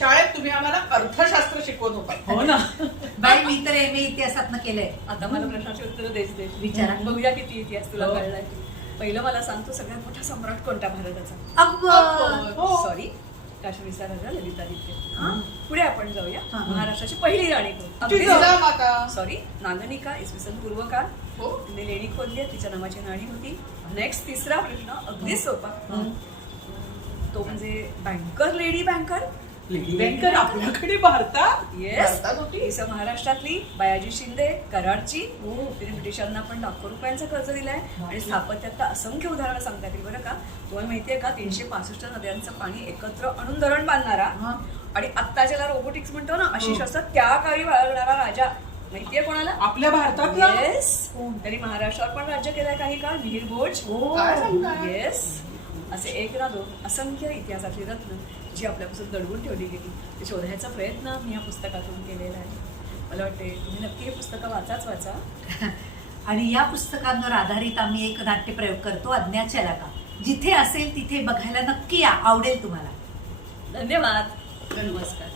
शाळेत तुम्ही आम्हाला अर्थशास्त्र शिकवत होता. हो ना. बाई मी तर एम ए इतिहासातनं केलंय. आता मला प्रश्नाची उत्तरं देच विचारा. बघूया किती इतिहास तुला हो. कळलाय. पहिलं मला सांगतो सगळ्यात मोठा सम्राट कोणता भारताचा? अगं हो. सॉरी, काश्मीरचा राजा ललितादित्य. पुढे आपण जाऊया. हा. महाराष्ट्राची पहिली राणी कोण? अगदी जिजामाता. सॉरी, नागनिका, इसवी सन पूर्व काळ. हो. तिने लेणी खोदली, तिच्या नावाची नाणी होती. नेक्स्ट तिसरा प्रश्न अगदी सोपा. तो म्हणजे banker, lady banker. Lady banker आपल्याकडे भारतात येस, भारतात होती. तिचं महाराष्ट्रातली बायाजी शिंदे, कराडची. हो. तिने ब्रिटिशांना पण लाखो रुपयांचं कर्ज दिलंय आणि स्थापत्यात असंख्य उदाहरणं सांगता येतील बरं का. तुम्हाला माहितीये का 365 नद्यांचं पाणी एकत्र आणून धरण बांधणारा आणि आत्ता ज्याला रोबोटिक्स म्हणतो ना अशी शस्त्र त्या काळी बाळगणारा राजा माहितीये कोणाला? आपल्या भारतातला. येस, त्यांनी महाराष्ट्रावर पण राज्य केलंय काही काळ. मिहिर भोज. काय सांगताय? येस, असे एक ना दोन असंख्य इतिहासातली रत्न जी आपल्यापासून दडवून ठेवली गेली ते शोधायचा प्रयत्न मी या पुस्तकातून केलेला आहे. मला वाटते तुम्ही नक्की हे पुस्तकं वाचा. आणि या पुस्तकांवर आधारित आम्ही एक नाट्यप्रयोग करतो, अज्ञात का. जिथे असेल तिथे बघायला नक्की या, आवडेल तुम्हाला. धन्यवाद. नमस्कार.